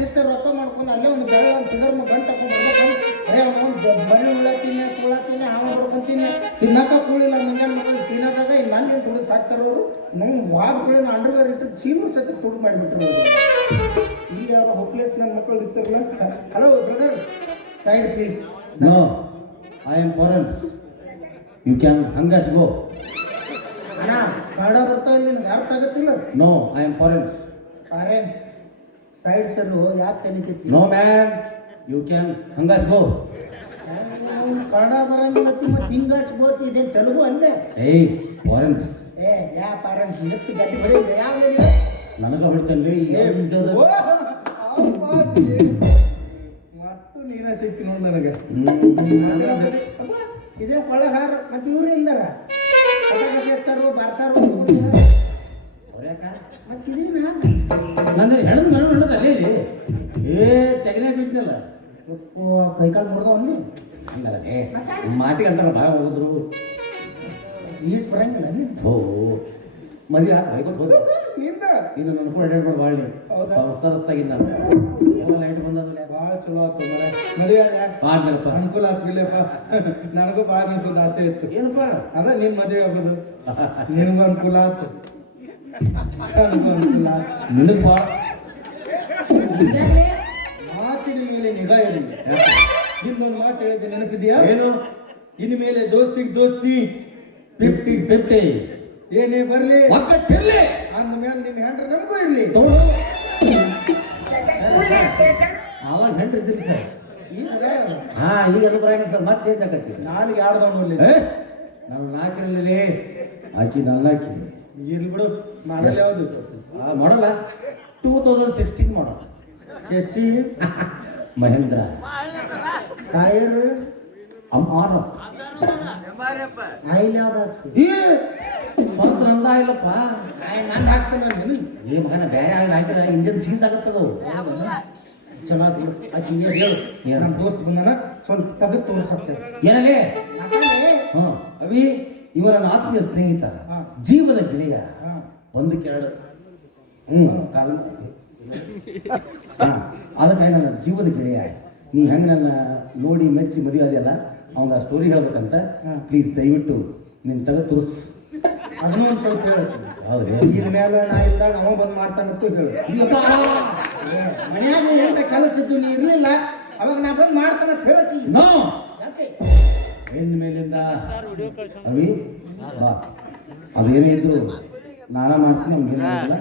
ಶಿಸ್ತ ರೊಕ್ಕ ಮಾಡ್ಕೊಂಡು ಅಲ್ಲೇ ಒಂದು ಬೆಳೆ ಒಂದು ಫಿಗರ್ ಗಂಟು ಹಾಕೊಂಡು ಬರ್ಬೇಕು ಅರೇ ಅವ್ನು ಬಳ್ಳಿ ಉಳ್ಳ ತಿನ್ನೆ ಚೋಳ ತಿನ್ನೆ ಹಾವು ಹೊಡ್ಕೊಂಡು ತಿನ್ನೆ ತಿನ್ನಕ ಕೂಳಿಲ್ಲ ಮುಂಜಾನೆ ಮಕ್ಕಳು ಚೀನಾದಾಗ ಇಲ್ಲಿ ನನ್ನೇನು ದುಡ್ಡು ಸಾಕ್ತಾರವರು ನಮ್ಮ ವಾದ ಕುಳಿನ ಅಂಡರ್ವೇರ್ ಇಟ್ಟು ಚೀನು ಸತಿ ತುಡು ಮಾಡಿಬಿಟ್ರು ಅವ್ರು. ಈಗ ಯಾರೋ ಹೋಪ್ಲೆಸ್ ನನ್ನ ಮಕ್ಕಳು ಇರ್ತಾರಲ್ಲ hello brother side please no I am foreign you can ಹಂಗಸ್ go ಅಣ್ಣ ಕನ್ನಡ ಇಲ್ಲ ನಿನ್ಗೆ ಅರ್ಥ ಆಗುತ್ತಿಲ್ಲ? No I am foreign's parents side sir ಯಾಕೆ ತೆನಿಕೈತಿ ನೋ ಮ್ಯಾಮ್ ಯು ಕ್ಯಾನ್. ಅವ್ನು ಕನ್ನಡ ಬರಂಗಿಲ್ಲ ಮತ್ತೆ ಹಿಂಗಾಸ್ ಗೋತಿ ಇದೆ ತೆಲುಗು ಅಂದೆ. ಏಯ್ ಫಾರೆನ್ಸ್ ಏ ಯಾ ಫಾರೆನ್ಸ್ ನೆತ್ತಿ ಗಟ್ಟಿ ಬಡಿ ಯಾವ ನನಗ ಹೊಡ್ತಲ್ಲಿ ಮತ್ತು ನೀನೇ ಸಿಕ್ಕಿ ನೋಡಿ ನನಗೆ. ಇದೇ ಕೊಳ್ಳಹಾರ ಮತ್ತೆ ಇವ್ರು ಇಲ್ದಾರ? ಬರ್ಸಾರು ಬಾರ್ಸಾರು ನನ್ನ ಹೆಣದ ಮನೆ ಏ ತೆಗನೆ ಬಿದ್ದಿಲ್ಲ. ಕೈಕಾಲು ಮುರಿದ ಅಲ್ಲಿ ಹಂಗಲ್ಲ ಮಾತಿಗೆ ಅಂತಾರ ಭಾಳ ಹೋದ್ರು. ಈಸ್ ಬರಂಗಿಲ್ಲ ಹೋ ಮದುವೆ ಐವತ್ತು ಹೋದ ನಿಂದ? ಇನ್ನು ನನ್ನ ಕೂಡ ಅಡ್ಡಾಡ್ಬಾರ್ದು ಬಾಳಿ? ಎಲ್ಲ ಲೈಟ್ ಬಂದದಲ್ಲ ಭಾಳ ಚಲೋ ಆಯ್ತು ಮನೆ ಮದುವೆ ಆದ ಆದ್ಮೇಲಪ್ಪ. ಅನುಕೂಲ ಆಗ್ತಿಲ್ಲಪ್ಪ ನನಗೂ ಭಾಳ ನಿಲ್ಸೋದು ಆಸೆ ಇತ್ತು. ಏನಪ್ಪ? ಅದ ನಿನ್ ಮದುವೆ ಆಗೋದು. ನಿನಗೂ ಅನುಕೂಲ ಆಯ್ತು ನನಗೂ ಮಾತಿನ ಮೇಲೆ ನಿಗಾ ಇರಲಿ ಇನ್ನೊಂದು ಮಾತು ಹೇಳಿದ್ದೆ ನೆನಪಿದ್ಯಾ? ಏನು? ಇನ್ನು ಮೇಲೆ ದೋಸ್ತಿಗೆ ದೋಸ್ತಿ. Fifty fifty. ಏನೇ ಬರಲಿ? ಒಕ್ಕಟ್ಟಿರ್ಲಿ ಅಂದ ಮೇಲೆ ನಿನ್ನ ಹೆಂಡ್ರ ನಮಗೂ ಇರ್ಲಿ. ಅವಾಗ ಹೆಂಡ್ರಿದ್ರಿ ಸರ್. ಈಗ? ಹಾ ಈಗ ಎಲ್ಲ ಬರಂಗಿಲ್ಲ ಸರ್. ಮತ್ತೆ ಚೇಂಜ್ ಆಗತ್ತೆ. ನಾನು ಯಾರ್ದವನು ಏ ನಾನು ನಾಲ್ಕಿರಲಿ ಆಕಿ ನಾನು ಹಾಕಿ ಇರ್ಲಿ ಬಿಡು ಮಾಡಲ್ಲ ಯಾವ್ದು ಮಾಡಲ್ಲ two thousand sixteen model chassis Mahindra. Tyre um on oil ಯಾವ್ದು ಏ! ಸ್ವಂತ ನಂದ ಇಲ್ಲಪ್ಪ ನಾನು ಹಾಕ್ತೇನೆ ನೀನು. ಏ ಮಗನ ಬೇರೆ ಆಗಿ ಹಾಕಿದ್ರೆ ಇಂಜನ್ ಸೀಸ್ ಆಗತ್ತದು ಚಲೋ ಆಕಿ ಏನ್ ಹೇಳು. ನಮ್ಮ ದೋಸ್ತ್ ಬಂದಾನ. ಸ್ವಲ್ಪ ತೆಗೆದು ತೋರ್ಸತ್ತೆ. ಏನಲ್ಲಿ? ಅವಿ ಇವ ನನ್ನ ಆತ್ಮೀಯ ಸ್ನೇಹಿತ. ಜೀವದ ಗೆಳೆಯ ಒಂದು ಎರಡು ಹ್ಞೂ ಕಾಲ ಅದಕ್ಕೆ ನನ್ನ ಜೀವದ ಗೆಳೆಯ ನೀ ಹೆಂಗೆ ನನ್ನ ನೋಡಿ ಮೆಚ್ಚಿ ಮದುವೆ ಅದೆಯಲ್ಲ ಅವನ ಸ್ಟೋರಿ ಹೇಳ್ಬೇಕಂತ. ಪ್ಲೀಸ್ ದಯವಿಟ್ಟು ನಿನ್ನ ತೆಗೆದು ತೋರಿಸ್. ಅದನ್ನೂ ಒಂದು ಸ್ವಲ್ಪ ಹೇಳ್ತೀನಿ ಹೌದು. ಮೇಲೆ ನಾ ಇದ್ದಾಗ ಅವ ಬಂದು ಮಾಡ್ತಾನಂತೂ ಹೇಳು. ಮನ್ಯಾಗ ಎಂತ ಕೆಲಸ ಇದ್ದು ನೀ ಇರಲಿಲ್ಲ ಅವಾಗ ನಾ ಬಂದು ಮಾಡ್ತಾನಂತ ಹೇಳತಿ ನೋ. ಯಾಕೆ? ಹೆಣ್ಣು ಅವಿ ನಾನ ಮಾಡ್ತೀನಿ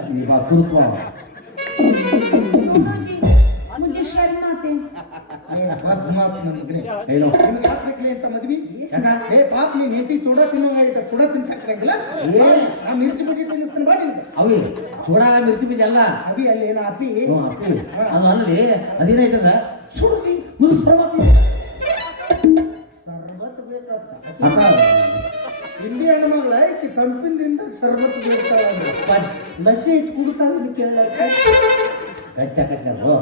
ನೀ ಬಾ ಅಂತ ಚೂಡ ಏ ಆ ಮಿರ್ಚಿ ಬಜ್ಜಿ ತಿನ್ನಿಸ್ತಾನೆ ಬಾ ಮಿರ್ಚಿ ಬಿದ್ದಲ್ಲ ಅಲ್ಲಿ. ಅದು ಅಲ್ಲಿ ಅದೇನಾಯ್ತಂದ್ರ ಸುಡ್ತಿ ಮುಸ್ರಮತಿ ಇಲ್ಲಿ ಹೆಣ್ಮಗಳ ಈಕಿ ತಂಪಿಂದಿಂದ ಸರ್ಬತ್ ಬೇಡ್ತಾಳ ಲಸಿ ಇಟ್ಟು ಕುಡ್ತಾಳ ಇಲ್ಲಿ ಕೇಳ ಗಟ್ಟಿ ಅದು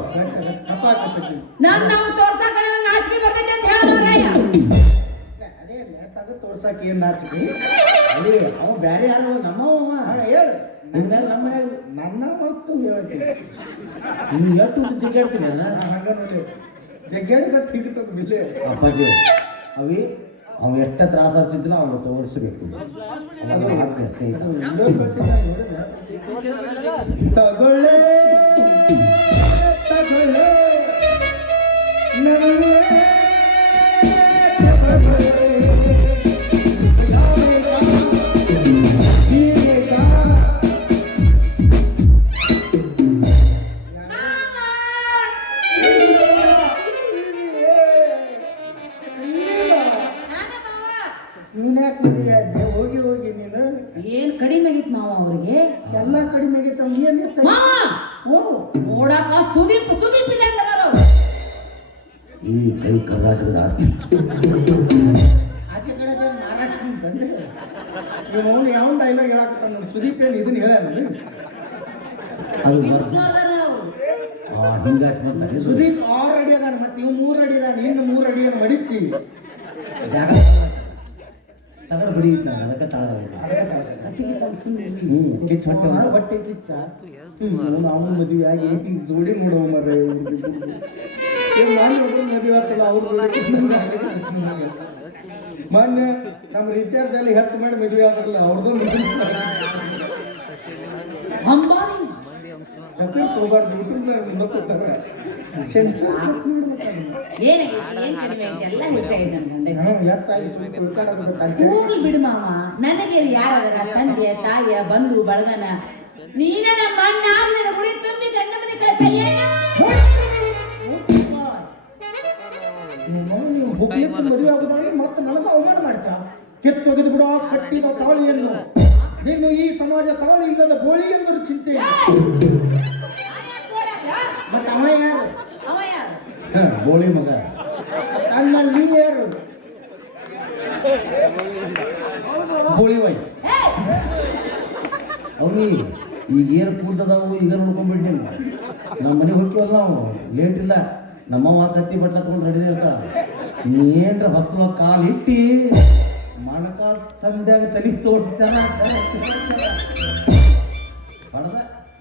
ಕಪ್ಪ ಹಾಕತ್ತೈತಿ. ನಾನು ನಾವು ತೋರ್ಸಾಕ ನನಗೆ ನಾಚಿಕೆ ಬರ್ತೈತೆ ಅಂತ ಹೇಳೋರಯ್ಯ ಅದೇ ಏನ್ ನಾಚಿಕೆ? ಅಲ್ಲಿ ಅವ ಬ್ಯಾರೆ ಯಾರು ನಮ್ಮವ ಹೇಳು. ನಿನ್ ಮೇಲೆ ನಮ್ಮ ನನ್ನ ಹೊತ್ತು ಹೇಳ್ತೀನಿ ನೀನು ಎಷ್ಟು ಜಿಗ್ಗಾಡ್ತೀನಿ ಅಲ್ಲ ನಾ ಹಂಗ ನೋಡಿ. ಜಗ್ಗಾಡಿ ಕಟ್ಟು ಹಿಡಿತದ ಬಿಲ್ಲೆ. ಅಪ್ಪಾಜಿ ಅವಿ ಅವ ಎಷ್ಟ ತ್ರಾಸ ಆಗ್ತಿದ್ದಿಲ್ಲ ಅವ್ನು ತೋರಿಸ್ಬೇಕು ತಗೊಳ್ಳೆ ತಗೊಳ್ಳೆ. ಹೆಚ್ಚಾಗಿ ಮಾವ! ಓ! ಸುದೀಪ್ ಸುದೀಪ್ ಇದ್ದಂಗ್ ಅದಾರ ಅವ್ರು. ಈ ಕೈ ಕರ್ನಾಟಕದ ಆಸ್ತಿ. ಆಚೆ ಕಡೆ ಮಹಾರಾಷ್ಟ್ರ ಬಂದ್ರೆ ಇವನು ಯಾವ ಡೈಲಾಗ್ ಹೇಳಾಕತ್ತಾನ ಸುದೀಪ್ ಏನು ಇದನ್ನ ಹೇಳ್ಯಾನ ಅದು ಇಷ್ಟ್ ಬರ್ದು. ಅವ್ರು. ಆ ಹಿಂಗಾಸ್ ಬಂದ ಸುದೀಪ್ ಆಲ್ರೆಡಿ ಅದಾನ ಮತ್ತೆ ಇವ್ ಮೂರು ಅಡಿ ಅದಾನ ಹಿಂಗ ಮೂರು ಅಡಿ ಅದ ಮಡಿಚಿ ಜಾಗ ತಗಡ ಬಡಿ ಇತ್ತು ನಾನು ಅದಕ್ಕೆ ತಾಳ ಹ್ಞೂ ಕಿಚ್ಚ ಹೊಟ್ಟೆ ಆ ಹೊಟ್ಟೆ ಕಿಚ್ಚ ನಾವು ಮದುವೆ ಆಗಿ ಜೋಡಿ ನೋಡೋ ಮರ ಮದುವೆ ಆಗ್ತಲ್ಲ ಅವ್ರು ಮೊನ್ನೆ ನಮ್ಮ ರೀಚಾರ್ಜ್ ಅಲ್ಲಿ ಹೆಚ್ಚು ಮಾಡಿ ಮದುವೆ ಆದ್ರಲ್ಲ ಅವ್ರದ್ದು ಅಂಬಾರಿ ಹೆಸರು ತಗೋಬಾರ್ದು ಯೂಟ್ಯೂಬ್ ನೋಡ್ಕೊತಾರೆ ಬಿಡು ಮಾವ. ನನಗೆ ಯಾರದರ ತಂದೆ ತಾಯಿಯ ಬಂಧು ಬಳಗನ ನೀನ ನಮ್ಮ ಅಣ್ಣ ನಿನ್ನ ಗುಡಿ ತುಂಬಿ ಗಂಡ ಮನೆ ಕಳ್ಸಯ್ಯೇನ ನೀವು ಹುಬ್ಳಿಸಿ ಮದುವೆ ಮತ್ತೆ ನನಗೆ ಅವಮಾನ ಮಾಡ್ತಾ. ಕಿತ್ತು ಒಗೆದು ಬಿಡೋ ಕಟ್ಟಿದ ತಾಳಿಯನ್ನು. ನೀನು ಈ ಸಮಾಜ ತಾಳಿ ಇಲ್ಲದ ಬೋಳಿ ಎಂದರು ಚಿಂತೆ. ಅವ ಯಾರು ಅವ ಯಾರು ಹಾಂ ಬೋಳಿ ಮಗ. ಅಣ್ಣ ನೀ ಯಾರು? ಬೋಳಿ ವೈ ಅವ್ರಿ ಅವ್ನಿ ಈಗ ಏನು ಕೂಡ್ದದಾವು ಈಗ ನೋಡ್ಕೊಂಡ್ಬಿಟ್ಟು ನಮ್ಮ ಮನೆಗೆ ಹೋಗ್ತೀವಲ್ಲ ನಾವು. ಲೇಟ್ ಇಲ್ಲ. ನಮ್ಮವ್ವ ಕತ್ತಿ ಬಟ್ಲ ತಗೊಂಡು ರೆಡಿ ಇರ್ತಾವ ಏನ್ರ ಹೊಸ್ತುಳ ಕಾಲು ಇಟ್ಟಿ ಮಣಕಾಲ್ ಸಂಧ್ಯಾಗ ತಲೆ ತೋಡ್ಸಿ ಚೆನ್ನಾಗಿ ಹೊಡೆದ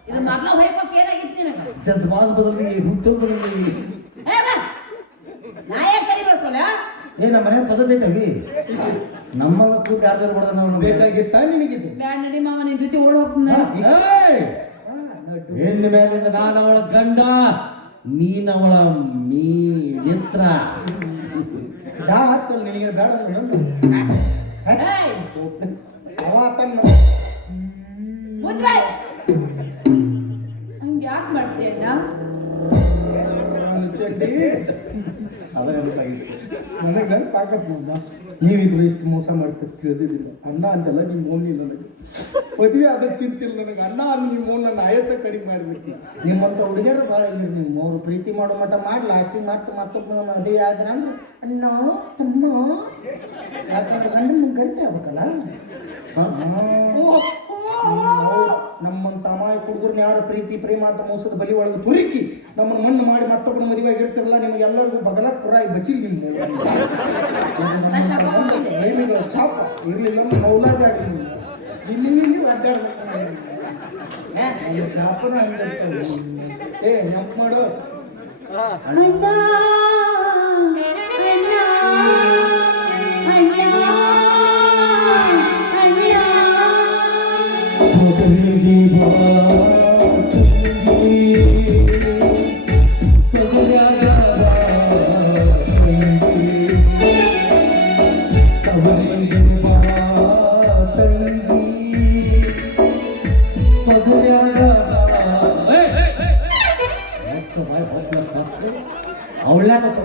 ಇದು ಮಗ್ಲ ಹೊಯ್ಕೋಕ್ ಏನಾಗಿತ್ತು ನಿನಗೆ? ಜಜ್ಬಾದ್ ಬದಲಿ ಹುಟ್ಟು ಬದಲಿ ನಾ ಯಾಕೆ ಕರಿ ಬರ್ಸೋಲ್ಲ ಏ ನಮ್ಮ ಮನೆ ಪದ್ಧತಿ ಐತವಿ ನಮ್ಮನ್ನ ಕೂತ್ ಯಾರ್ದಾರು ಬಿಡದ ನಾವು ಬೇಕಾಗಿತ್ತ ನಿಮಗೆ ಬ್ಯಾಡ ನಡಿ ಮಾವ ನಿನ್ ಜೊತೆ ಓಡ್ ಹೋಗ್ತೀನಿ ಏಯ್! ಹೆಣ್ಣು ಮೇಲಿಂದ ನಾನು ಅವಳ ಗಂಡ ನೀನವಳ ಮೀ ಮಿತ್ರ ಡಾ ಹಚ್ಚಲ್ ನಿನಗೆ ಬೇಡ ನಾನು. ಏಯ್! ಅವ ತನ್ನ ಹಂಗೆ ನಾವು ಚಡ್ಡಿ ಅದ ನನಗೆ ನನ್ನ ತಾಕತ್ ನೋಡ ನೀವಿಬ್ರು ಇಷ್ಟು ಮೋಸ ಮಾಡ್ತಾ ತಿಳಿದಿಲ್ಲ ಅಣ್ಣ ಅಂತಲ್ಲ ನಿಮ್ಮ ಮೋನಿ ನನಗೆ. ಮದುವೆ ಆದ ಚಿಂತಿಲ್ಲ ನನಗೆ. ಅಣ್ಣ ಅಂದ್ ನಿಮ್ಮ ಮೋನ್ ನನ್ನ ಆಯಸ್ಸ ಕಡಿಮೆ ಮಾಡ್ಬೇಕು. ನಿಮ್ಮಂತ ಹುಡುಗರು ಭಾಳ ಇದ್ದೀರಿ ನೀವು. ಅವ್ರು ಪ್ರೀತಿ ಮಾಡೋ ಮಟ್ಟ ಮಾಡಿ ಲಾಸ್ಟಿಗೆ ಮತ್ತೆ ಮತ್ತೊಬ್ಬ ಮದುವೆ ಆದ್ರೆ ಅಂದ್ರೆ ಅಣ್ಣ ತಮ್ಮ. ಯಾಕಂದ್ರೆ ಗಂಡನ ಗಂಟೆ ಆಗ್ಬೇಕಲ್ಲ? ನಮ್ಮಂತ ಅಮಾಯಕ ಹುಡುಗರ್ನ ಯಾರು ಪ್ರೀತಿ ಪ್ರೇಮ ಅಂತ ಮೋಸದ ಬಲಿ ಒಳಗೆ ತುರುಕಿ ನಮ್ಮನ್ನ ಮಣ್ಣು ಮಾಡಿ ಮತ್ತೊಬ್ಬನ ಮದುವೆ ಆಗಿರ್ತಿರಲ್ಲ ನಿಮ್ಗೆ ಎಲ್ಲರಿಗೂ ಬಗಲ ಕುರಾಯಿ ಬಸಿಲ್ ನಿಮ್ಮ ಶಾಪ ಇರ್ಲಿಲ್ಲ ಮೌಲಾದ ಆಗಲಿ. ಇಲ್ಲಿ ಇಲ್ಲಿ ಅಡ್ಡಾಡ್ಬೇಕು ನಮ್ಮ ಶಾಪನ ಏ ನೆಂಪು ಮಾಡು.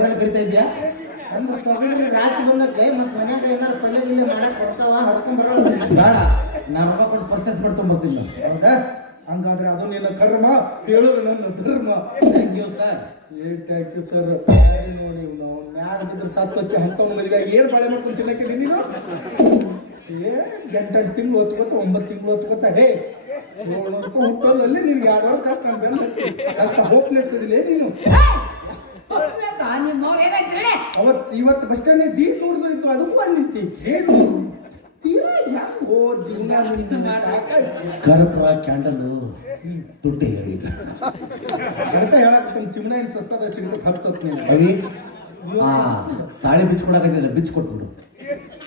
ಅವಳ್ಯಾಕ ತಗೊಳ್ಳಿ ಇದ್ಯಾ? ರಾಶಿ ಬಂದಕ್ಕೆ ಮತ್ತೆ ಮನ್ಯಾಗ ಏನಾರು ಪಲ್ಯ ಗಿಲ್ಲೆ ಮಾಡಕ್ ಕೊಡ್ತಾವ ಹರ್ಕೊಂಡ್ ಬರೋಣ ಬೇಡ. ನಾ ರೊಕ್ಕ ಕೊಟ್ಟು ಪರ್ಚೇಸ್ ಮಾಡ್ಕೊಂಬರ್ತೀನಿ ನಾನು. ಹೌದಾ? ಹಂಗಾದ್ರೆ ಅದು ನಿನ್ನ ಕರ್ಮ ಹೇಳೋದು ನನ್ನ ಧರ್ಮ. ಥ್ಯಾಂಕ್ ಯು ಸರ್ ಏನ್ ಥ್ಯಾಂಕ್ ಯು ಸರ್ ನೋಡಿ ನಾವು ಮ್ಯಾಗ ಸತ್ತು ಮದುವೆ ಏನು ಬಾಳೆ ಮಾಡ್ಕೊಂಡು ತಿನ್ನಕ್ಕಿದ್ದೀನಿ ನೀನು? ಏ ಎಂಟೆಂಟು ತಿಂಗಳು ಹೊತ್ಕೋತ ಒಂಬತ್ತು ತಿಂಗಳು ಹೊತ್ಕೋತ ಹೇ ಹುಟ್ಟೋದಲ್ಲಿ ನಿನ್ಗೆ ಎರಡು ವರ್ಷ ಆಯ್ತು ನಾನು ಬೆನ್ನ. ಅಂತ ಹೋಪ್ಲೆಸ್ ಇದಿಲ್ಲ ನೀನು. ಅವತ್ತು ಇವತ್ತು ಬಸ್ ಸ್ಟ್ಯಾಂಡ್ ದೀಪ ನೋಡ್ದು ಇತ್ತು ಅದಕ್ಕೂ ಅಲ್ಲಿ ನಿಂತಿ. ಏನು ತೀರಾ ಯಾಕೋ ಓ ಜೀವನ ಸಾಕಾಯ್ತು ಕ್ಯಾಂಡಲ್ ದುಡ್ಡು ಹೇಳಿ ಅಂತ ಹೇಳಕ್ ಚಿಮ್ನ ಏನು ಸಸ್ತದ ಸಿಗುತ್ತೆ ಹಚ್ಚತ್ ಅವಿ ಆ ತಾಳಿ ಬಿಚ್ಚು ಕೊಡಕ್ಕಾಗಿಲ್ಲ ಬಿಚ್ಚು ಕೊಟ್ಬಿಡು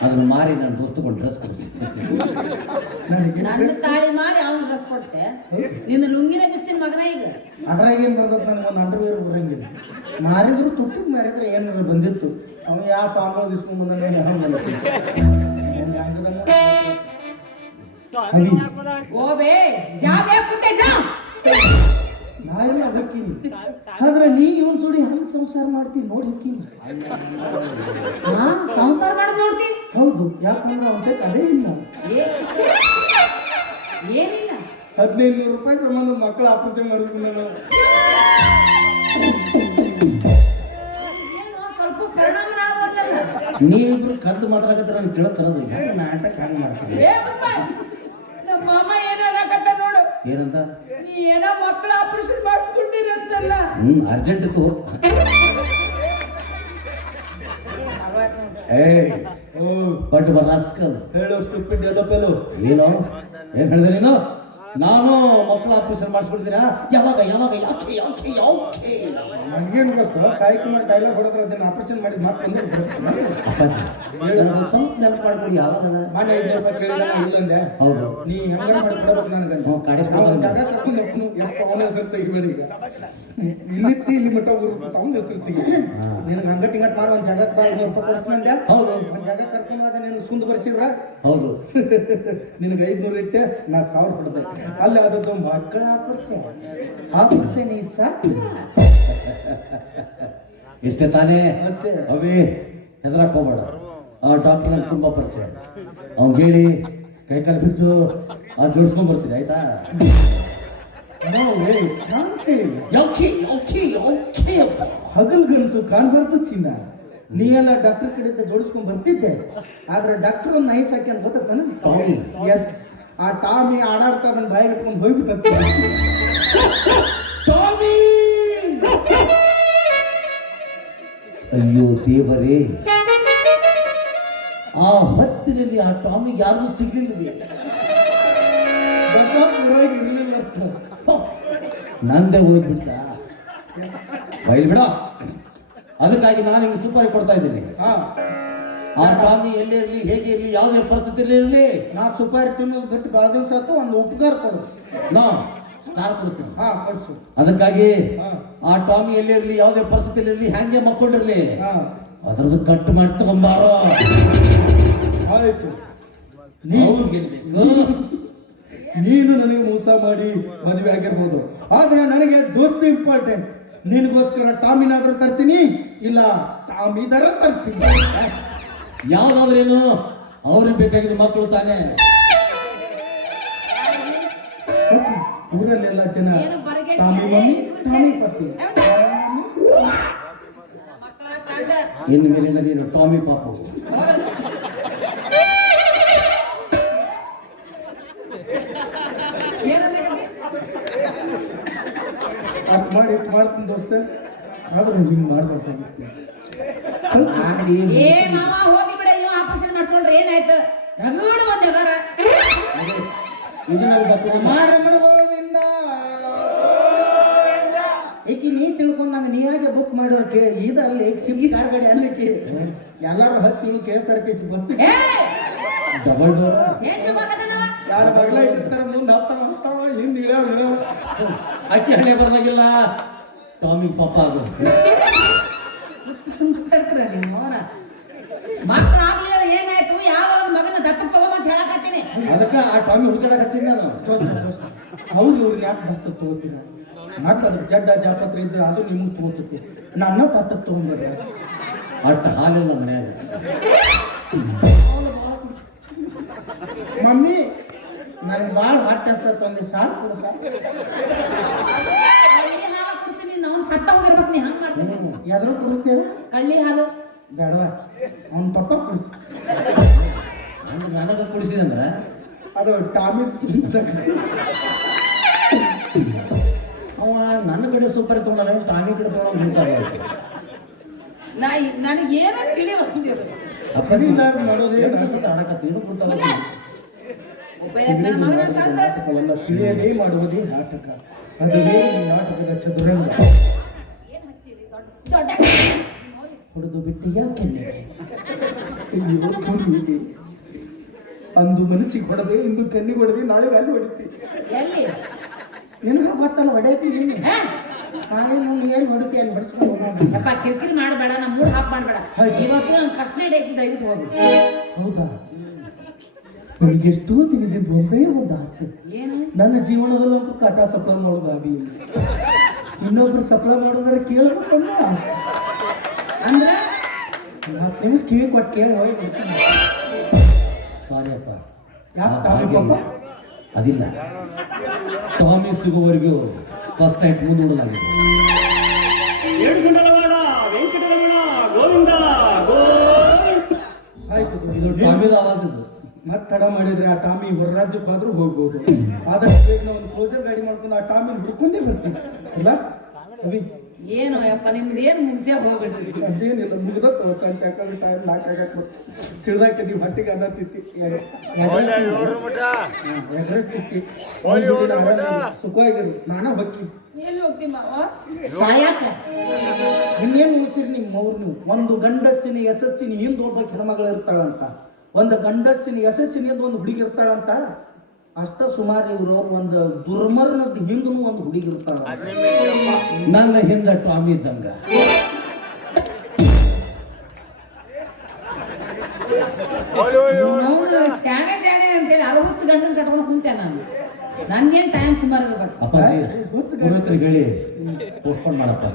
ಅದನ್ನ ಮಾರಿ ನಾನು ಡ್ರೆಸ್ ಕೊಡಿಸ್ತೀನಿ ನನ್ನ ತಾಳಿ ಮಾರಿ ಅವ್ನ ಡ್ರೆಸ್ ಕೊಡ್ತೆ. ನಿನ್ನ ಲುಂಗಿನ ಬಿಸ್ತೀನಿ ಮಗನ ಈಗ. ಅದ್ರಾಗ ಏನು ಬರ್ತದೆ ನನಗೆ ಒಂದು ಅಂಡರ್ವೇರ್ ಬರಂಗಿಲ್ಲ. ಮಾರಿದ್ರು ತುಟ್ಟಿಗೆ ಮಾರಿದ್ರೆ ಏನಾದ್ರು ಬಂದಿತ್ತು. ಅವ ಯಾವ ಸಾಂಗ್ ಇಸ್ಕೊಂಡ್ ಅವಿ ಓ ಬೇ ಜಾ ಬೇ ಕುತ್ತೆ ಜಾ. ನಾ ಆದ್ರೆ ನೀ ಇವನ್ ಸುಡಿ ಹಂಗೆ ಸಂಸಾರ ಮಾಡ್ತಿ ನೋಡಿ ಹೊಕ್ಕೀನಿ ಹಾ ಸಂಸಾರ ಮಾಡೋದು ನೋಡ್ತಿ? ಹೌದು ಯಾಕಂದ್ರೆ ಅವನ ಅದೇ ಇಲ್ಲ. ಏ- ಏನಿಲ್ಲ. ಹದಿನೈದು ನೂರು ರೂಪಾಯಿ ಸಂಬಂಧ ಮಕ್ಕಳು ಆಪರೇಷನ್ ಮಾಡಿಸ್ಕೊಂಡ ಏನು ಸ್ವಲ್ಪ ಪರಿಣಾಮ ನೀವಿಬ್ರು ಕದ್ದು ಮಾತಾಡಕತ್ರ ನಾನು ಕೇಳತ್ತರದು ಈಗ. ನಾಟಕ ಹಂಗೆ ಮಾಡ್ತೀನಿ ನಮ್ಮ ಮಾಮ ಏನೋ ಅನ್ನಕತ್ತ ನೋಡು? ಏನಂತ? ನೀ ಏನೋ ಮಕ್ಕಳ ಆಪರೇಷನ್ ಮಾಡಿಸ್ಕೊಂಡಿರಂತಲ್ಲ ಹ್ಞೂ ಅರ್ಜೆಂಟ್ ಇತ್ತು ಏಯ್ ಓ ಬಟ್ ಬರಾಸ್ಕಲ್ ಹೇಳು ಸ್ಟುಪಿಡ್ ಎಲ್ಲೋ ಪೆಲು ಏನು ಏನ್ ಹೇಳಿದೆ ನೀನು ನಾನು ಮಕ್ಕಳ ಆಪರೇಷನ್ ಮಾಡಿಸ್ಕೊಡ್ತೀರಾ? ಯಾವಾಗ ಯಾವಾಗ ಯಾಕೆ ಯಾಕೆ ಯಾಕೆ? ನನಗೇನು ಗೊತ್ತು? ಸಾಯಿ ಕುಮಾರ್ ಡೈಲಾಗ್ ಹೊಡೆದ್ರೆ ಅದನ್ನ ಆಪರೇಷನ್ ಮಾಡಿದ ಮಾತು ನನಗೆ ಸ್ವಲ್ಪ ನೆನಪು ಮಾಡ್ಕೊಡಿ ಯಾವಾಗ ಮನೆ ಐದು ರೂಪಾಯಿ ಕೇಳಿದ ಇಲ್ಲಂದೆ ಹೌದು. ನೀ ಹೆಂಗಾರ ಮಾಡಿ ನನಗೆ ನನಗಂತ? ಹ್ಞೂ, ಕಾಡಿಸ್ಕೊಂಡು ಅವ್ನ. ಜಾಗ ಕರ್ಕೊಂಡು ಹೆಸರು ತೆಗಿಬೇಡಿ ಈಗ. ಇಲ್ಲಿತ್ತಿ ಇಲ್ಲಿ ಮಟ್ಟ ಅವನ ಹೆಸರು ತೆಗಿ. ನಿನಗೆ ಹಂಗ ಟಿಂಗಟ್ ಮಾಡಿ ಒಂದು ಜಾಗಕ್ಕೆ ಬಾ ರೂಪಾಯಿ ಹೌದು. ಒಂದು ಜಾಗ ಕರ್ಕೊಂಡಾಗ ನೀನು ಸುಂದ್ ಬರ್ಸಿದ್ರ? ಹೌದು. ನಿನಗೆ ಐದ್ನೂರು ಇಟ್ಟೆ ನಾ ಸಾವಿರ ಕೊಡ್ದೆ ಅಲ್ಲಿ ಅದೊಂದು ಮಕ್ಕಳ ಆಪರ್ಸೆ ನೀ ಸಾಕು. ಇಷ್ಟೇ ತಾನೇ? ಅಷ್ಟೇ. ಅವೇ ಹೆದರಕ್ ಹೋಗ್ಬೇಡ. ಆ ಡಾಕ್ಟರ್ ನಂಗೆ ತುಂಬಾ ಪರಿಚಯ. ಅವ್ನ್ ಹೇಳಿ ಕೈ ಕಾಲು ಬಿದ್ದು ಆ ಜೋಡಿಸ್ಕೊಂಡ್ ಬರ್ತೀನಿ ಆಯ್ತಾ? ಹಗಲ್ ಗನ್ಸು ಕಾಣ್ಬಾರ್ದು ಚಿನ್ನ. ನೀ ಎಲ್ಲ ಡಾಕ್ಟರ್ ಕಡೆಯಿಂದ ಜೋಡಿಸ್ಕೊಂಡ್ ಬರ್ತಿದ್ದೆ. ಆದ್ರೆ ಡಾಕ್ಟರ್ ಒಂದು ಐಸ್ ಹಾಕಿ ಅಂತ ಗೊತ್ತಾನ ಎಸ್ ಆ ಟಾಮಿ ಆಡಾಡ್ತಾ ಅದನ್ನ ಬಾಯಿಗೆ ಇಟ್ಕೊಂಡು ಹೋಗ್ಬಿಟ್ಟು ಅಯ್ಯೋ ದೇವರೇ, ಆ ಹತ್ತಿನಲ್ಲಿ ಆ ಟಾಮಿಗೆ ಯಾರು ಸಿಗ್ಲಿಲ್ಲ ನಂದೇ ಹೋಗ್ಬಿಟ್ಟ. ಬೈಲ್ ಬಿಡ. ಅದಕ್ಕಾಗಿ ನಾನು ನಿಮ್ಗೆ ಸೂಪರ್ ಕೊಡ್ತಾ ಇದ್ದೀನಿ. ಹಾ. ಆ ಟಾಮಿ ಎಲ್ಲಿ ಇರಲಿ ಹೇಗೆ ಇರಲಿ ಯಾವುದೇ ಪರಿಸ್ಥಿತಿಯಲ್ಲಿ ಇರಲಿ ನಾ ಸುಪಾರಿ ತಿನ್ನೋದು ಬಿಟ್ಟು ಭಾಳ ದಿವಸ ಆಯ್ತು ಒಂದು ಉಪಕಾರ ಕೊಡು. ನಾ ಸ್ಟಾರ್ ಕೊಡ್ತೀನಿ. ಹಾ ಕೊಡ್ಸು. ಅದಕ್ಕಾಗಿ ಆ ಟಾಮಿ ಎಲ್ಲಿ ಇರಲಿ ಯಾವುದೇ ಪರಿಸ್ಥಿತಿಯಲ್ಲಿ ಇರಲಿ ಹ್ಯಾಂಗೆ ಮಕ್ಕೊಂಡಿರಲಿ. ಅದರದ್ದು ಕಟ್ ಮಾಡಿ ತಗೊಂಬಾರೋ. ಆಯ್ತು. ನೀವು ನೀನು ನನಗೆ ಮೋಸ ಮಾಡಿ ಮದುವೆ ಆಗಿರ್ಬೋದು. ಆದ್ರೆ ನನಗೆ ದೋಸ್ತಿ ಇಂಪಾರ್ಟೆಂಟ್ ನಿನಗೋಸ್ಕರ ಟಾಮಿನಾದ್ರೂ ತರ್ತೀನಿ ಇಲ್ಲ ಟಾಮಿದಾರ ತರ್ತೀನಿ. ಯಾವ್ದಾದ್ರೇನು? ಅವ್ರಿಗೆ ಬೇಕಾಗಿದ್ದ ಮಕ್ಕಳು ತಾನೇ. ಊರಲ್ಲೆಲ್ಲ ಜನ ಟಾಮಿ ಮಮ್ಮಿ ಮಕ್ಕಳ ಕಂಡ ಇನ್ನು ಮೇಲಿಂದ ನೀನು ಟಾಮಿ ಪಾಪು? ಅಷ್ಟು ಮಾಡಿ ಇಷ್ಟು ಮಾಡ್ತೀನಿ ದೋಸ್ತ. ಆದ್ರೆ ಹಿಂಗೆ ಮಾಡ್ಬಾರ್ದು ಆಡಿ ಏ ಮಾವ ಹೋಗಿ ಬಿಡ ಇವ ಆಪರೇಷನ್ ಮಾಡ್ಕೊಂಡ್ರೆ ಏನಾಯ್ತು ರಗಡ ಅದಾರ. ಇದು ನನ್ನ ಗೋವಿಂದ ಈಕಿ ನೀ ತಿಳ್ಕೊಂಡಂಗ ನೀವಾಗೆ ಬುಕ್ ಮಾಡೋರ್ಕೆ ಇದಲ್ಲಿ ಸಿಮ್ ಕಾರ್ ಗಾಡಿ ಅಲ್ಲಿಕ್ಕೆ ಎಲ್ಲಾರು ಹತ್ತಿ K S R T C bus. Double door. ಯಾರು ಬಗಲ ಇಟ್ಟಿರ್ತಾರ ಮುಂದೆ ಹತ್ತಾವ ಹತ್ತಾವ ಹಿಂದೆ ಇಳ್ಯಾವ ಇಳ್ಯಾವ ಅಕ್ಕಿ ಹಣೆ ಬರ್ದಾಗಿಲ್ಲ ಟಾಮಿ ಪಾಪ ಅದು ಮಾತಾಡ್ತೀರ ಅದಕ್ಕೆ ಆ ಟಾಮಿ ಹುಡುಕಾಡಕ್ ಹಚ್ಚಿನ ನಾನು. ಹೌದು ಇವ್ರಿಗೆ ಯಾಕೆ ಭತ್ತ ತಗೋತೀರ ಅದ್ರ ಜಡ್ಡ ಜಾಪತ್ರ ಇದ್ರೆ ಅದು ನಿಮಗೆ ತಗೋತೈತಿ ನಾನು ಭತ್ತ ತಗೊಂಡ್ರೆ ಅಟ್ಟ ಹಾಲಿಲ್ಲ ಮನ್ಯಾಗ. ಮಮ್ಮಿ ನನಗೆ ಭಾಳ ಹೊಟ್ಟೆ ಹಸ್ತತ್ ಒಂದು ಸಾರು ಕೊಡು ಸಾರ್. ಸತ್ತ ಹೋಗಿರ್ಬೇಕು ನೀ ಹಂಗ್ ಮಾಡ್ತೀನಿ. ಎದ್ರು ಕುಡಿಸ್ತೇವೆ ಕಳ್ಳಿ ಹಾಲು ಬೇಡವ? ಅವ್ನ ಪಕ್ಕ ಕುಡಿಸ್. ಹಂಗ ನನಗ ಕುಡಿಸಿದೆ ಅಂದ್ರೆ? ಅದು ಟಾಮಿ ಅವ ನನ್ನ ಕಡೆ ಸೂಪರ್ ತಗೊಂಡಲ್ಲ ಟಾಮಿ ಕಡೆ ತೊಗೊಂಡು ಬಿಡ್ತಾರೆ ನಾ ನನಗೆ ಏನೋ ತಿಳಿಯ ಅಪ್ಪ ತಿಳಿಲಾರ್ದ ಮಾಡೋದೇ ಆಡಕತ್ತಿ? ಏನು ಕೊಡ್ತಾವ ತಿಳಿಯದೇ ಮಾಡುವುದೇ ನಾಟಕ. ಅದುವೇ ನಾಟಕದ ಚದುರಂಗ. ದೊಡ್ಡ ಹೊಡೆದು ಬಿಟ್ಟು ಯಾಕೆ ಕೂಡಿದೆ. ಅಂದು ಮನಸ್ಸಿಗೆ ಹೊಡೆದೆ ಇಂದು ಕಣ್ಣಿಗೆ ಹೊಡೆದೆ ನಾಳೆ ವ್ಯಾಲ್ಯೂ ಹೊಡಿತಿ. ಎಲ್ಲಿ? ನಿನಗ ಗೊತ್ತಲ್ಲ ಹೊಡೆಯತಿ ನಿನ್ನೆ ನಾಳೆ ನಾನು ಏನು ಹೊಡಿತಿ ಅಲ್ಲಿ ಬಡಿಸ್ಕೊಂಡು ಹೋಗೋಣ. ಯಪ್ಪ ಕಿರಿಕಿರಿ ಮಾಡಬೇಡ ನಮ್ಮ ಮೂಡ್ ಹಾಕ್ ಮಾಡಬೇಡ. ಇವತ್ತು ನನ್ನ ಫಸ್ಟ್ ನೈಟ್ ದಯವಿಟ್ಟು ಹೋಗಿ. ಹೌದಾ? ನನಗೆ ಎಷ್ಟೋ ತಿಳಿದಿದ್ದು ಒಂದೇ ಒಂದು ಆಸೆ. ನನ್ನ ಜೀವನದಲ್ಲಿ ಒಂದು ಕಾಟ ಸಪ್ಲ ಮಾಡೋದಾಗಲಿಲ್ಲ ಇನ್ನೊಬ್ರು ಸಪ್ಲ ಮಾಡೋದ್ರೆ ಕೇಳಬೇಕು ಅಂದ್ರೆ? ನಿಮಿಷ ಕಿವಿ ಕೊಟ್ಟು ಕೇಳಿ ಹೋಗಿ ಸಾರಿ ಅಪ್ಪ. ಯಾಕೆ ಟಾಮಿ? ಅದಿಲ್ಲ. ಟಾಮಿ ಸಿಗುವವರೆಗೂ ಫಸ್ಟ್ ನೈಟ್ ಮುಂದೂಡಲಾಗಿದೆ ಆಯ್ತು ಇದು ಟಾಮಿದ ಆವಾಜ್ ಇದು ಮತ್ತೆ ತಡ ಮಾಡಿದ್ರೆ ಆ ಟಾಮಿ ಹೊರ ರಾಜ್ಯಕ್ಕೆ ಆದ್ರೂ ಹೋಗ್ಬೋದು. ಆದಷ್ಟು ಬೇಗ ನಾವು ಒಂದು ಕ್ಲೋಸರ್ ಗಾಡಿ ಮಾಡ್ಕೊಂಡು ಆ ಟಾಮಿನ ಹುಡ್ಕೊಂಡೇ ಬರ್ತೀವಿ ಇಲ್ಲ? ಅವಿ ಏನು ಯಪ್ಪ ನಿಮ್ದು ಏನು ಮುಗಿಸ್ಯಾ ಹೋಗ್ಬಿಡ್ರಿ? ಅದೇನಿಲ್ಲ ಮುಗ್ದತ್ತು ಸಂತ ಯಾಕಂದ್ರೆ ಟೈಮ್ ನಾಲ್ಕು ಆಗಕ್ಕೆ ತಿಳಿದಾಕೆ ನೀವು ಹೊಟ್ಟಿಗೆ ಅನ್ನ ತಿತ್ತಿ ಎಗ್ರೆಸ್ ತಿತ್ತಿ ಸುಖವಾಗಿರು. ನಾನು ಮಾವ? ಸಾಯಾಕ? ಇನ್ನೇನು ಉಳಿಸಿರಿ ನಿಮ್ಮ ಅವ್ರು ನೀವು ಒಂದು ಗಂಡಸ್ಸಿನ ಯಶಸ್ಸಿನ ಹಿಂದೆ ಒಬ್ಬ ಹೆಣ್ಮಗಳು ಇರ್ತಾಳಂತ. ಒಂದು ಗಂಡಸ್ಸಿನ ಯಶಸ್ಸಿನ ಹಿಂದೆ ಒಂದು ಹುಡುಗಿ ಇರ್ತಾಳಂತ. ಅಷ್ಟ ಸುಮಾರು ಇವ್ರವ್ರು ಒಂದು ದುರ್ಮರಣದ ಹಿಂದೂ ಒಂದು ಹುಡುಗಿ ಇರ್ತಾಳ. ನನ್ನ ಹಿಂದೆ ಟಾಮಿ ಇದ್ದಂಗ. ಅವ್ನು ಶಾಣೆ ಶಾಣೆ ಅಂತೇಳಿ ಅರವತ್ತು ಗಂಟೆ ಕಟ್ಕೊಂಡು ಕುಂತೆ ನಾನು. ನನ್ಗೇನ್ ಟೈಮ್ ಸುಮಾರು ಇರ್ಬೇಕು. ಅಪ್ಪಾಜಿ ಹುಚ್ಚ ಪುರೋಹಿತರಿಗೆ ಹೇಳಿ ಪೋಸ್ಟ್ಪೋನ್ ಮಾಡಪ್ಪ.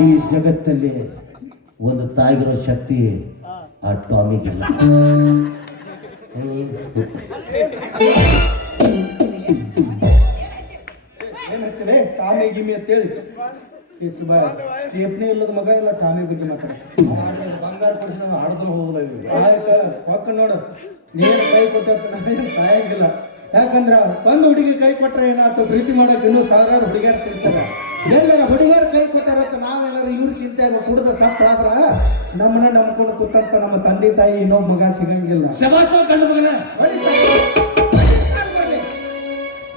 ಈ ಜಗತ್ತಲ್ಲಿ ಒಂದು ತಾಯಿಗಿರೋ ಶಕ್ತಿ ಆ ಟಾಮಿಗಿಲ್ಲ. ಏನ್ ಹಚ್ಚಲೇ? ಟಾಮಿ ಗಿಮಿ ಅಂತೇಳಿ ಸ್ಟೇಪ್ನೇ ಇಲ್ಲದ ಮಗ ಇಲ್ಲ ಟಾಮಿ ಬಗ್ಗೆ ಮಾತಾಡ. ಬಂಗಾರ ಪಡಿಸಿ ನಾನು ಆಡದಲ್ಲಿ ಹೋಗಲ್ಲ ಇವಾಗ. ಆಯ್ತು ಹೊಕ್ಕ ನೋಡು. ನೀನು ಕೈ ಕೊಟ್ಟ ಸಾಯಂಗಿಲ್ಲ. ಯಾಕಂದ್ರ ಬಂದು ಹುಡುಗಿ ಕೈ ಕೊಟ್ರೆ ಏನಾಯ್ತು ಪ್ರೀತಿ ಮಾಡೋಕೆ ಇನ್ನೂ ಸಾವಿರಾರು ಹುಡುಗಿಯರು ಸಿಗ್ತಾರೆ. ಎಲ್ಲರ ಹುಡುಗರು ಕೈ ಕೊಟ್ಟಾರತ್ತ ನಾವೆಲ್ಲರೂ ಇವ್ರ ಚಿಂತೆ ಕುಡ್ದ ಸತ್ತ ಆದ್ರ ನಮ್ಮನ್ನ ನಂಬ್ಕೊಂಡು ಕೂತಂತ ನಮ್ಮ ತಂದೆ ತಾಯಿ ಇನ್ನೊಬ್ಬ ಮಗ ಸಿಗಂಗಿಲ್ಲ. ಶಬಾಷ್ ಗಂಡು ಮಗನ?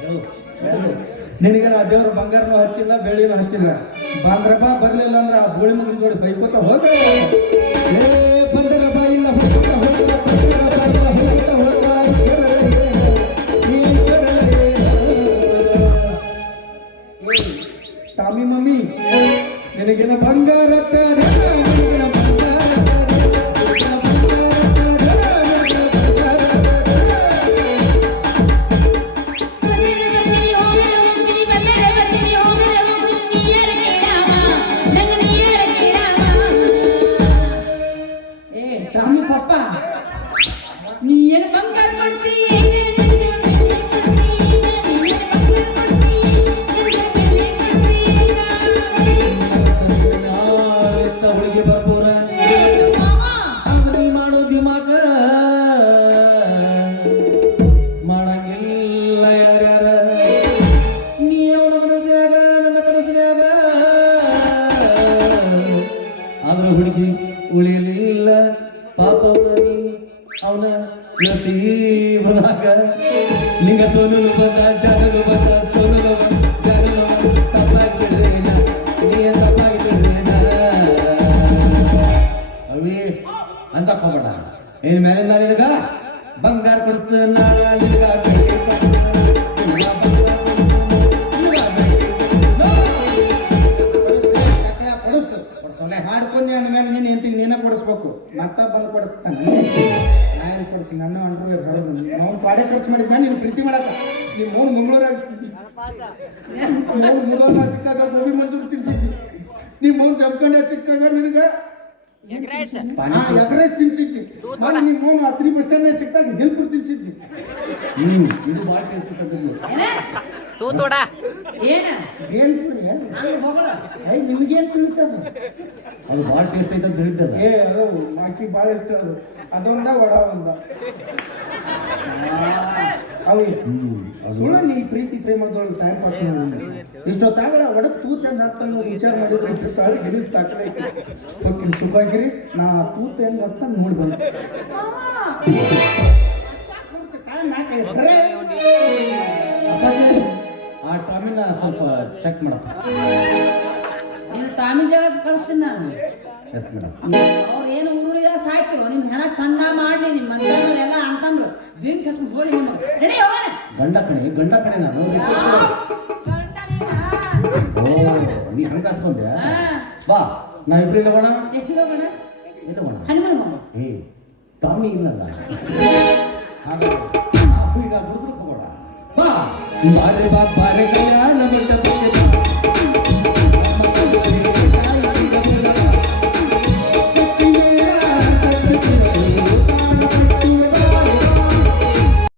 ಹೇಳು ನಿನಗೆ ನಾ ದೇವ್ರ ಬಂಗಾರನೂ ಹಚ್ಚಿಲ್ಲ ಬೆಳ್ಳಿನೂ ಹಚ್ಚಿಲ್ಲ. ಬಂದ್ರಪ್ಪ ಬರ್ಲಿಲ್ಲ ಅಂದ್ರೆ ಆ ಬೋಳಿ ಮಗನ ಜೋಡಿ ಬೈಕೋತ ಹೋಗ. ಅಂತ ಹೋಗಬೇಡ ಏನ್ ಮೇಲಿಂದ ನಿನಗ ಬಂಗಾರ ಕೊಡ್ತೀನಿ ನಾನು ನಿನಗ ನೀನು ನೀನೇ ಕೊಡಿಸ್ಬೇಕು. ಮತ್ತ ಬಂದು ನಾನು ಖರ್ಚು ನೀನು ಪ್ರೀತಿ ಮಂಗಳೂರಾಗ ಸಿಕ್ಕಾಗ ಗೋಬಿ ಮಂಚೂರಿ ತಿನ್ಸಿದ್ದಿ. ನೀವು ಮೂರು ಜಮ್ಕಂಡೆ ಸಿಕ್ಕಾಗ ನಿನಗೆ ಎಗ್ರೆಸ್. ತಿನ್ಸಿದ್ದಿ ನಾನು ನಿಮ್ಮ ಮೂನು ಹತ್ರಿ ಬಸ್ ಸ್ಟ್ಯಾಂಡ್ ಸಿಕ್ಕಾಗ ಹೆಲ್ಪುರ್ ತಿನ್ಸಿದ್ದಿ ಹ್ಮ್ ಇದು ಭಾಳ ಏನ? ಹಂಗ ಹೋಗಲ್ಲ ಐ ನಿಮ್ಗೇನು ತಿಳಿತದ ಅದು? ಭಾಳ ಟೇಸ್ಟ್ ಐತೆ ಅಂತ ತಿಳಿತದ ಏ ಅದು ಆಕಿ ಭಾಳ ಇಷ್ಟ ಅದು. ಅದೊಂದ ವಡ ಒಂದ. ಅವಿ ಹ್ಮ್ ಸುಳ್ಳು ನೀ ಪ್ರೀತಿ ಪ್ರೇಮದೊಳಗೆ ಟೈಮ್ ಪಾಸ್ ಮಾಡಿ ಇಷ್ಟೊತ್ತಾಗಲ ಒಡಪ್ ತೂತ ಅಂತ ವಿಚಾರ ಮಾಡಿದ್ರೆ ಇಷ್ಟು ತಾಳಿ ಗಿರಿಸ್ ದಾಖಲೆ ಓಕೆ ಸುಖಾಗಿರಿ ನಾ ಪೂತ ಹೆಂಗ ಅಂತ ನೋಡಿ ಬಂದೆ. ಆ ಟಾಮಿನ ಸ್ವಲ್ಪ ಚೆಕ್ ಮಾಡಪ್ಪ ಟಾಮಿನ ಟಾಮಿ ಜಾಗ ಕಳಿಸ್ತೀನಿ ನಾನು. ಎಸ್ ಮೇಡಮ್ ಅವ್ರು ಏನು ಉರುಳಿದ ಸಾಯ್ತಿರೋ ನಿಮ್ ಹೆಣ ಚಂದ ಮಾಡ್ಲಿ ನಿಮ್ಮ ಮನೆಯವರೆಲ್ಲ ಅಂತಂದ್ರು ಬೆಂಕಿ ಹತ್ಕೊಂಡು ಹೋಳಿ ಗಂಡ ಕಣೆ ಗಂಡ ಕಣೆ ನೀನಾ? ಓ ನೀ ಹಂಗಾಸ್ ಬಂದೆ ಹಾ. ಬಾ ನಾ ಇಬ್ರಿಗೆ ಹೋಗೋಣ ಎಲ್ಲಿಗೆ ಹೋಗೋಣ ಎಲ್ಲಿ ಹೋಗೋಣ ಹನುಮನ್ ಹೋಗೋಣ ಏ ಟಾಮಿ ಇಲ್ಲಲ್ಲ ಹಾಗಾದ್ರೆ ನಾವು ಈಗ ಗುಡಿಸ್ಲಿಕ್ಕೆ ಹೋಗೋಣ ಬಾ ಬಾರಿ ಬಾ